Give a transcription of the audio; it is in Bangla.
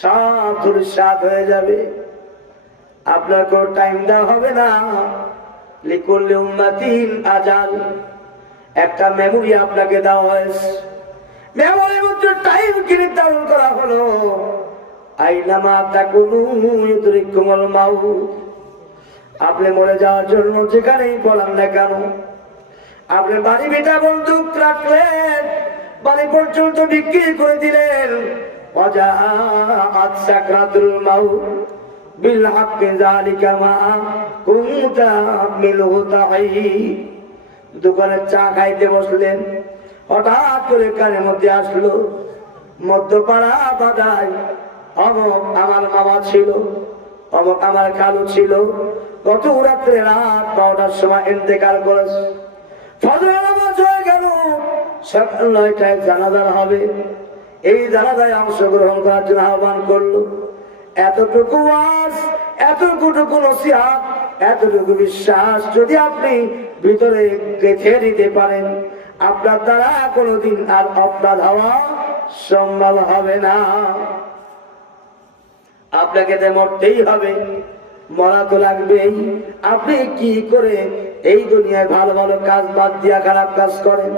সব ধূলিসাৎ হয়ে যাবে। আপনার কোনো টাইম দেওয়া হবে না। লিকুল্লি উম্মাতিন আজাল, একটা মেমোরি আপনাকে দেওয়া হয়েছে। মেমোরির মধ্যে টাইম কি নির্ধারণ করা হলো, আইনামা তাকুনু ইউদরিকুমুল মাউত। আপনি মরে যাওয়ার জন্য যেখানেই পড়ান না কেন, আপনি বাড়ি ভিটা বন্দুক রাখলেন, বাড়ি পর্যন্ত বিক্রি করে দিলেন, ওয়াজাআত সাকরাতুল মাউত বিল হাক্কি যালিকা মা কুনতা মিনহু তাঈদ। দোকানে চা খাইতে বসলেন, হঠাৎ করে কানের মধ্যে আসলো, মধ্যপাড়া বাদায় অমুক আমার মামা ছিল, অমুক আমার খালু ছিল, কত রাত্রে রাত 12টার সময় ইন্তেকাল করেছে। ফজরের নামাজ হয়ে গেল, সকাল 9টায় জানাজা হবে। এই জানাজায় অংশগ্রহণ করার জন্য আহ্বান করলো। এতটুকু ওয়াজ, এতটুকু নসিহত, এতটুকু বিশ্বাস যদি আপনি ভিতরে গেঁথে দিতে পারেন, আপনার দ্বারা কোনোদিন আর অপরাধ হওয়া সম্ভব হবে না। আপনাকে তো মরতেই হবে, মরা তো লাগবেই। আপনি কি করে এই দুনিয়ায় ভালো ভালো কাজ বাদ দিয়া খারাপ কাজ করেন?